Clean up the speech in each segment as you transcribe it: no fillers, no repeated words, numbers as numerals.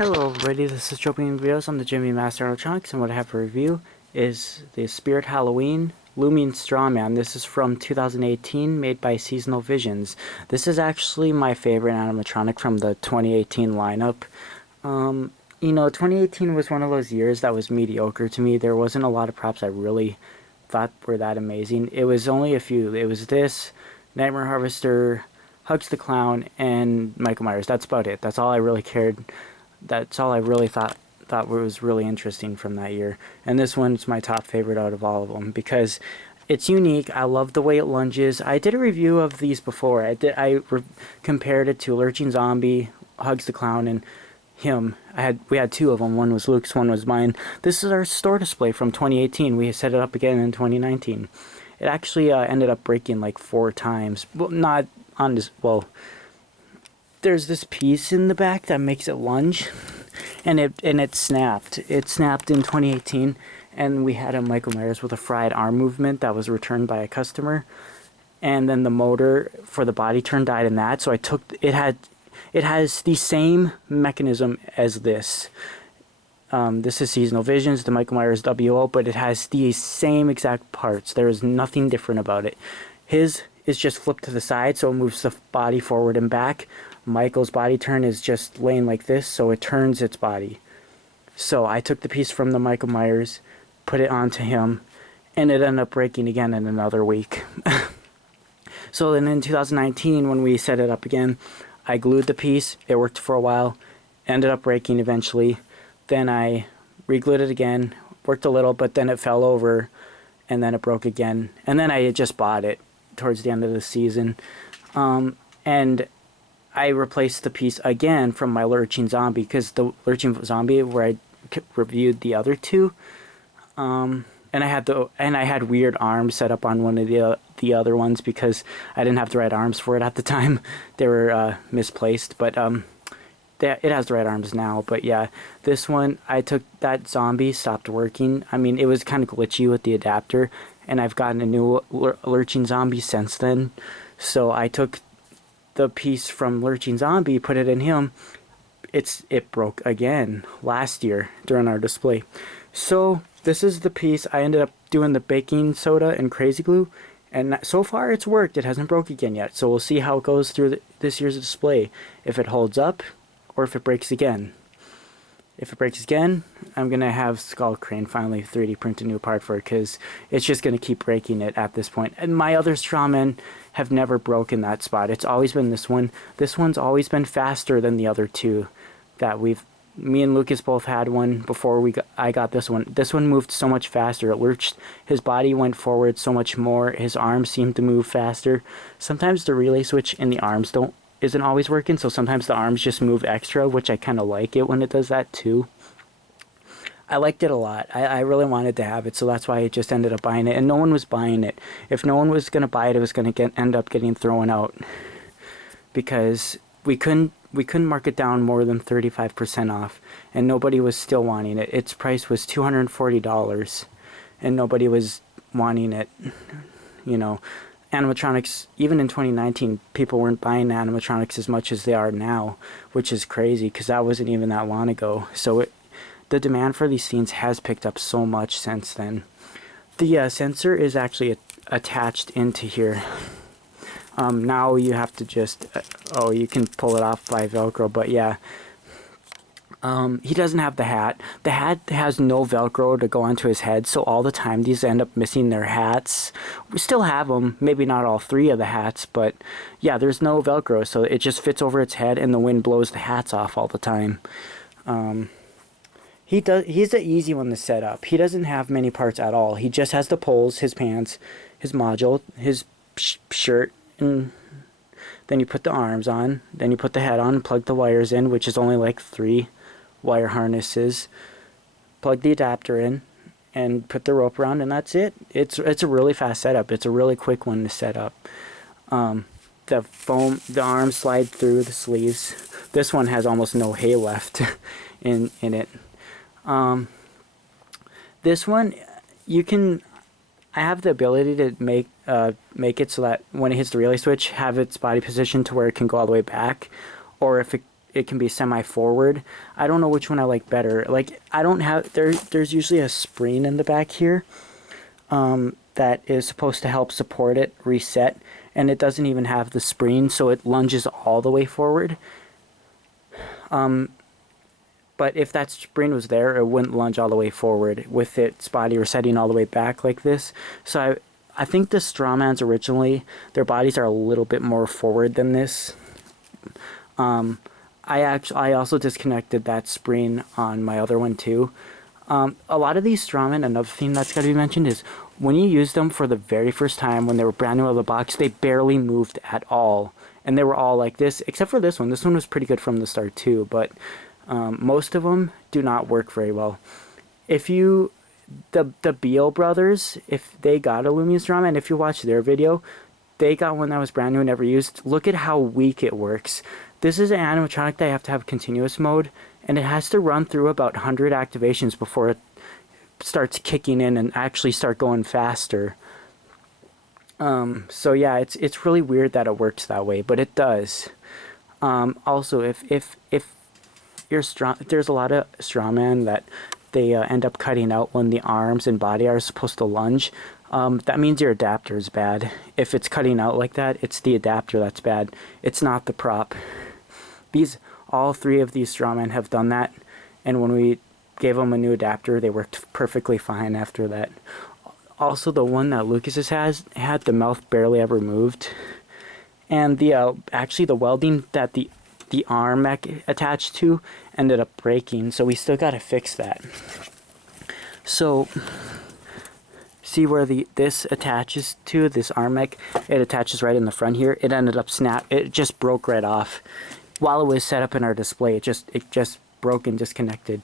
Hello everybody, this is Strawman Videos. I'm the Gemmy Master Animatronics, and what I have to review is the Spirit Halloween Looming Strawman. This is from 2018, made by Seasonal Visions. This is actually my favorite animatronic from the 2018 lineup. You know, 2018 was one of those years that was mediocre to me. There wasn't a lot of props I really thought were that amazing. It was only a few. It was this, Nightmare Harvester, Hugs the Clown, and Michael Myers. That's about it. That's all I really cared. That's all I really thought was really interesting from that year. And this one's my top favorite out of all of them because it's unique. I love the way it lunges. I did a review of these before. I compared it to Lurching Zombie, Hugs the Clown, and him. We had two of them. One was Luke's, one was mine. This is our store display from 2018. We set it up again in 2019. It actually ended up breaking like 4 times. Well, not on this. Well, there's this piece in the back that makes it lunge, and it snapped. It snapped in 2018, and we had a Michael Myers with a fried arm movement that was returned by a customer, and then the motor for the body turn died in that. So I took it has the same mechanism as this. This is Seasonal Visions, the Michael Myers WO, but it has the same exact parts. There is nothing different about it. His is just flipped to the side, so it moves the body forward and back. Michael's body turn is just laying like this, so it turns its body. So I took the piece from the Michael Myers, put it onto him, and it ended up breaking again in another week. So then in 2019, when we set it up again, I glued the piece. It worked for a while, ended up breaking eventually. Then I re-glued it again, worked a little, but then it fell over, and then it broke again. And then I just bought it towards the end of the season. And I replaced the piece again from my Lurching Zombie, because the Lurching Zombie, where I reviewed the other two, and I had weird arms set up on one of the other ones because I didn't have the right arms for it at the time. They were misplaced, but it has the right arms now. But yeah, this one, I took that zombie, stopped working. I mean, it was kind of glitchy with the adapter, and I've gotten a new Lurching Zombie since then. So I took the piece from Lurching Zombie, put it in him. It broke again last year during our display. So this is the piece. I ended up doing the baking soda and crazy glue, and so far it's worked. It hasn't broke again yet. So we'll see how it goes through this year's display, if it holds up or if it breaks again. If it breaks again, I'm going to have Skull Crane finally 3D print a new part for it, because it's just going to keep breaking it at this point. And my other Strawmen have never broken that spot. It's always been this one. This one's always been faster than the other two that me and Lucas both had one before I got this one. This one moved so much faster. It lurched. His body went forward so much more. His arms seemed to move faster. Sometimes the relay switch in the arms isn't always working, so sometimes the arms just move extra, which I kind of like it when it does that too. I liked it a lot. I really wanted to have it, so that's why I just ended up buying it, and no one was buying it. If no one was going to buy it, it was going to end up getting thrown out, because we couldn't mark it down more than 35% off, and nobody was still wanting it. Its price was $240, and nobody was wanting it. You know, animatronics, even in 2019, people weren't buying animatronics as much as they are now, which is crazy because that wasn't even that long ago. So the demand for these scenes has picked up so much since then. The sensor is actually attached into here. Now you have to just you can pull it off by Velcro, but yeah. He doesn't have the hat. The hat has no Velcro to go onto his head, so all the time these end up missing their hats. We still have them, maybe not all 3 of the hats, but yeah, there's no Velcro, so it just fits over its head, and the wind blows the hats off all the time. He's the easy one to set up. He doesn't have many parts at all. He just has the poles, his pants, his module, his shirt, and then you put the arms on, then you put the head on, plug the wires in, which is only like 3 wire harnesses, plug the adapter in, and put the rope around, and that's it. It's a really fast setup. It's a really quick one to set up. The arms slide through the sleeves. This one has almost no hay left in it. This one, I have the ability to make it so that when it hits the relay switch, have its body positioned to where it can go all the way back, or if it it can be semi-forward. I don't know which one I like better. Like, I don't have, there's usually a spring in the back here that is supposed to help support it reset, and it doesn't even have the spring, so it lunges all the way forward. But if that spring was there, it wouldn't lunge all the way forward with its body resetting all the way back like this. So I think the Strawmans originally, their bodies are a little bit more forward than this. I also disconnected that spring on my other one too. A lot of these Strawman, another thing that's got to be mentioned is when you use them for the very first time, when they were brand new out of the box, they barely moved at all. And they were all like this, except for this one. This one was pretty good from the start too, but most of them do not work very well. If you, the Beal brothers, if they got a Looming Strawman, if you watch their video, they got one that was brand new and never used. Look at how weak it works. This is an animatronic that you have to have continuous mode, and it has to run through about 100 activations before it starts kicking in and actually start going faster. So yeah, it's really weird that it works that way, but it does. Also, if you're strong, there's a lot of Strawman that they end up cutting out when the arms and body are supposed to lunge. That means your adapter is bad. If it's cutting out like that, it's the adapter that's bad. It's not the prop. All three of these Strawman have done that, and when we gave them a new adapter, they worked perfectly fine after that. Also, the one that Lucas's had the mouth barely ever moved, and the actually the welding that the arm attached to ended up breaking, so we still got to fix that. So see where this attaches to this arm mech? It attaches right in the front here. It ended up it just broke right off while it was set up in our display. It just broke and disconnected.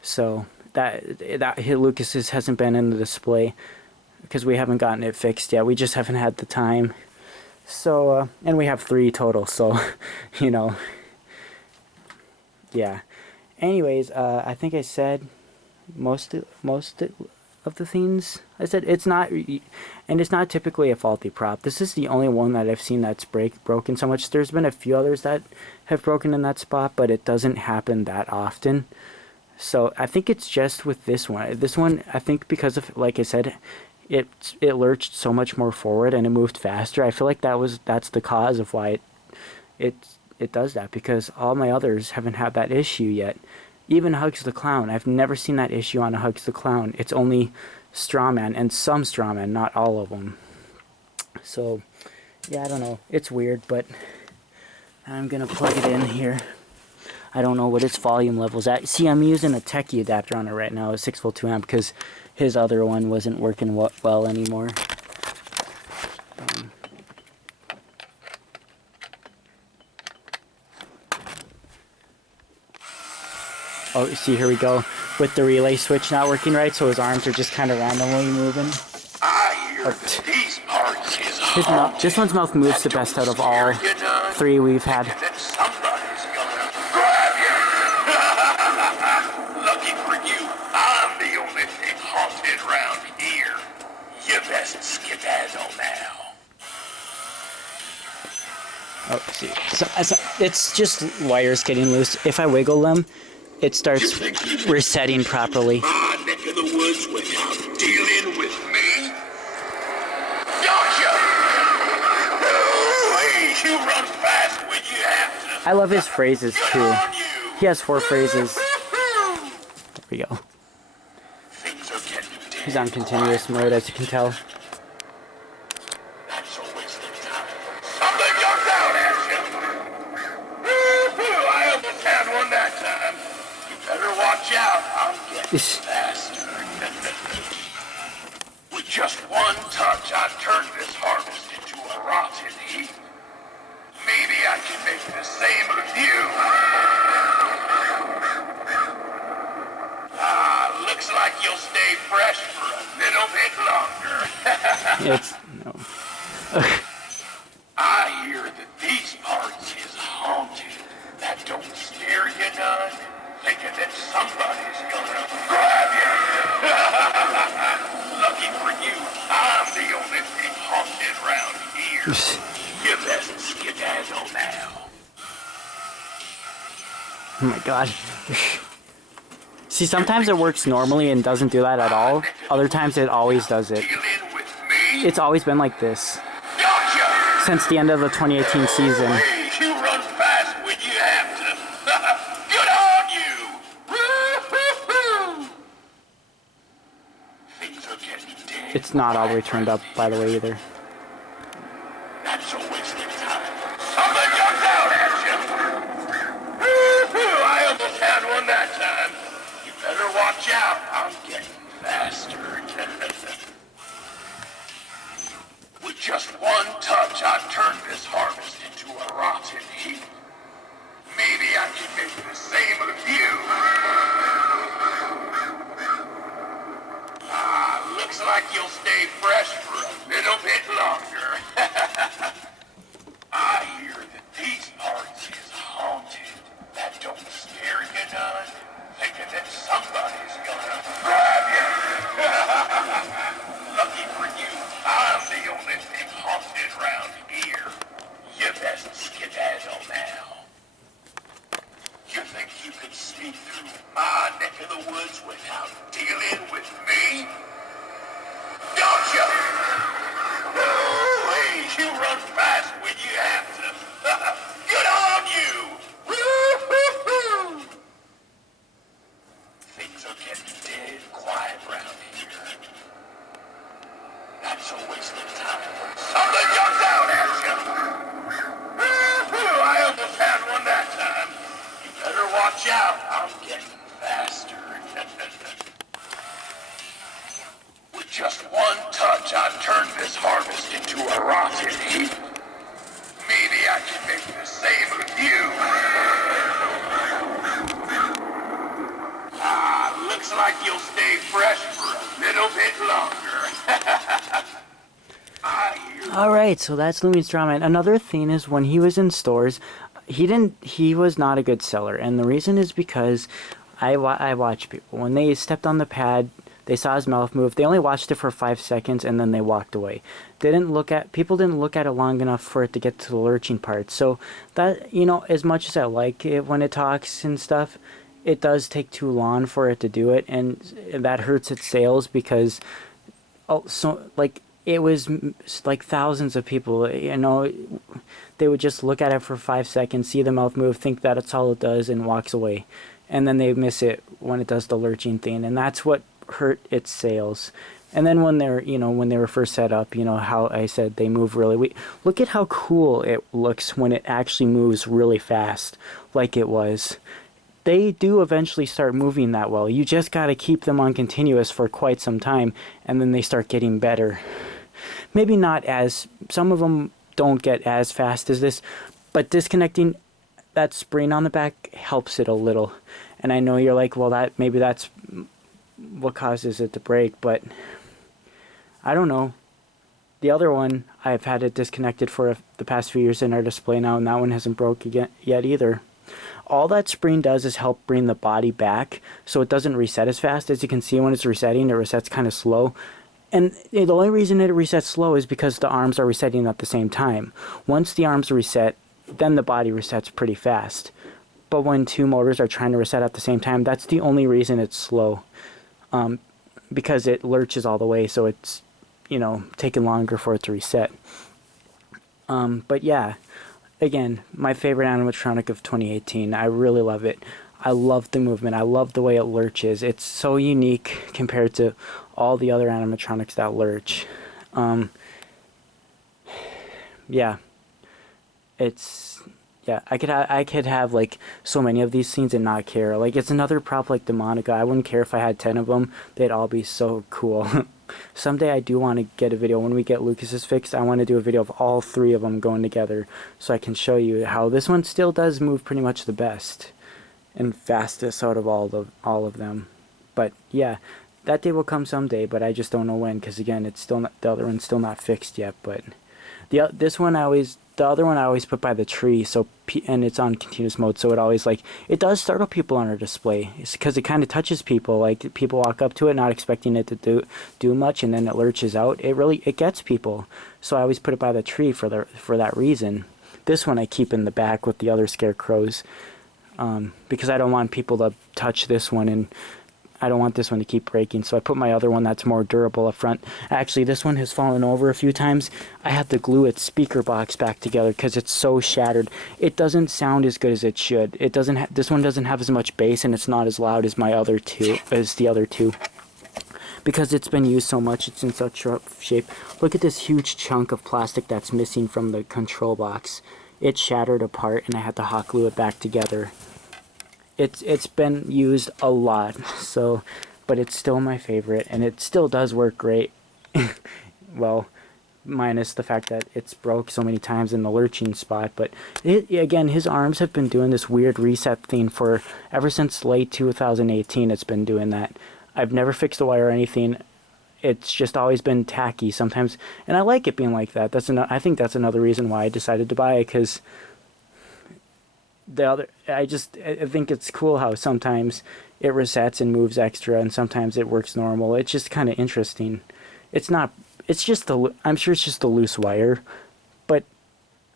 So that Lucas's hasn't been in the display because we haven't gotten it fixed yet. We just haven't had the time. So and we have 3 total, so you know, yeah. Anyways, I think I said most of the things I said. It's not, and it's not typically a faulty prop. This is the only one that I've seen that's broken so much. There's been a few others that have broken in that spot, but it doesn't happen that often. So I think it's just with this one. This one, I think because of, like I said, it lurched so much more forward and it moved faster. I feel like that's the cause of why it does that, because all my others haven't had that issue yet. Even Hugs the Clown, I've never seen that issue on a Hugs the Clown. It's only Strawman, and some Strawman, not all of them. So, yeah, I don't know. It's weird, but I'm going to plug it in here. I don't know what its volume level's at. See, I'm using a Techie adapter on it right now, a 6-volt 2-amp, because his other one wasn't working well anymore. Oh, see, here we go. With the relay switch not working right, so his arms are just kind of randomly moving. This one's mouth moves the best out of all 3 we've had. Lucky for you, I'm the only thing haunted around here. You best skedaddle now. Oh, see. So, it's just wires getting loose. If I wiggle them, it starts resetting properly. My neck of the woods without dealing with me? Gotcha! You run fast when you have to. I love his phrases too. He has 4 phrases. There we go. He's on continuous mode, as you can tell. That's a waste of time. Something jumped out at you. I almost had one that time. You better watch out. I'm getting faster. With just one touch, I turned this harvest into a rotten heap. Maybe I can make the same of you. Looks like you'll stay fresh for a little bit longer. No. I hear that these parts is haunted. That don't scare you none? Thinking that somebody's gonna grab you. Lucky for you, I'm the only thing haunted around here. You best skedaddle now. Oh my god. See, sometimes it works normally and doesn't do that at all. Other times it always does it. Deal in with me? It's always been like this Gotcha! since the end of the 2018 season. Hey, you run fast when you have to. Good on you! Woo-hoo-hoo! Things are getting dead. It's not all the way turned up, by the way, either. That's a waste of time. Something jumped out at you! Woo-hoo! I almost had one that time. You better watch out. I'm getting faster. With just one touch, I've turned this harvest into a rotten heap. Maybe I can make the same of you. Looks like you'll stay fresh for a little bit longer. I hear that these parts is haunted. That don't scare you none. Thinking that somebody's gonna grab you. Lucky for you, I'm the only thing haunted around here. You best skedaddle now. You think you could sneak through my neck of the woods without dealing with me? Don't you? Please, you run fast when you have to. Good on you! Woo-hoo-hoo! Things are getting dead quiet around here. That's a waste of time. Something jumped out at you! Woo-hoo! I almost had one that time. You better watch out. I'm getting faster. With just one touch, I've turned this harvest into a rotten heap. Maybe I can make the same of you. Looks like you'll stay fresh for a little bit longer. Alright, so that's Looming Strawman. Another thing is when he was in stores, he was not a good seller. And the reason is because I watch people. When they stepped on the pad, they saw his mouth move. They only watched it for 5 seconds and then they walked away. People didn't look at it long enough for it to get to the lurching part. So that, you know, as much as I like it when it talks and stuff, it does take too long for it to do it, and that hurts its sales because, it was like thousands of people, you know, they would just look at it for 5 seconds, see the mouth move, think that it's all it does, and walks away, and then they miss it when it does the lurching thing, and that's what hurt its sales. And then when they were first set up, you know how I said they move really. Look at how cool it looks when it actually moves really fast, like it was. They do eventually start moving that well. You just got to keep them on continuous for quite some time, and then they start getting better. Maybe not as, some of them don't get as fast as this, but disconnecting that spring on the back helps it a little. And I know you're like, well, maybe that's what causes it to break, but I don't know. The other one, I've had it disconnected for the past few years in our display now, and that one hasn't broke yet either. All that spring does is help bring the body back, so it doesn't reset as fast. As you can see, when it's resetting, it resets kind of slow. And the only reason it resets slow is because the arms are resetting at the same time. Once the arms reset, then the body resets pretty fast. But when two motors are trying to reset at the same time, that's the only reason it's slow. Because it lurches all the way, so it's, you know, taking longer for it to reset. But yeah. Again, my favorite animatronic of 2018. I really love it. I love the movement. I love the way it lurches. It's so unique compared to all the other animatronics that lurch. Yeah. I could have like so many of these scenes and not care. Like, it's another prop like the Monica. I wouldn't care if I had 10 of them. They'd all be so cool. Someday I do want to get a video, when we get Lucas's fixed, I want to do a video of all 3 of them going together so I can show you how this one still does move pretty much the best and fastest out of all of them. But yeah, that day will come someday, but I just don't know when, because again, it's still not, the other one's still not fixed yet. But the other one I always put by the tree, and it's on continuous mode, so it does startle people on our display. It's because it kind of touches people. Like, people walk up to it not expecting it to do much, and then it lurches out. It gets people. So I always put it by the tree for that reason. This one I keep in the back with the other scarecrows. because I don't want people to touch this one, and I don't want this one to keep breaking, so I put my other one that's more durable up front. Actually, this one has fallen over a few times. I had to glue its speaker box back together because it's so shattered. It doesn't sound as good as it should. It doesn't. This one doesn't have as much bass, and it's not as loud as my other two, as the other two. Because it's been used so much, it's in such rough shape. Look at this huge chunk of plastic that's missing from the control box. It shattered apart, and I had to hot glue it back together. It's been used a lot, so, but it's still my favorite, and it still does work great. Well, minus the fact that it's broke so many times in the lurching spot. But again, his arms have been doing this weird reset thing for ever since late 2018. It's been doing that. I've never fixed the wire or anything. It's just always been tacky sometimes, and I like it being like that. I think that's another reason why I decided to buy it, because I think it's cool how sometimes it resets and moves extra, and sometimes it works normal. It's just kind of interesting. I'm sure it's just a loose wire, but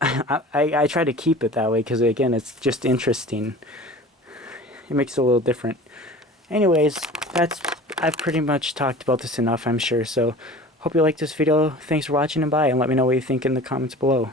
I try to keep it that way because, again, it's just interesting. It makes it a little different. Anyways, I've pretty much talked about this enough, I'm sure. So hope you liked this video. Thanks for watching, and bye, and let me know what you think in the comments below.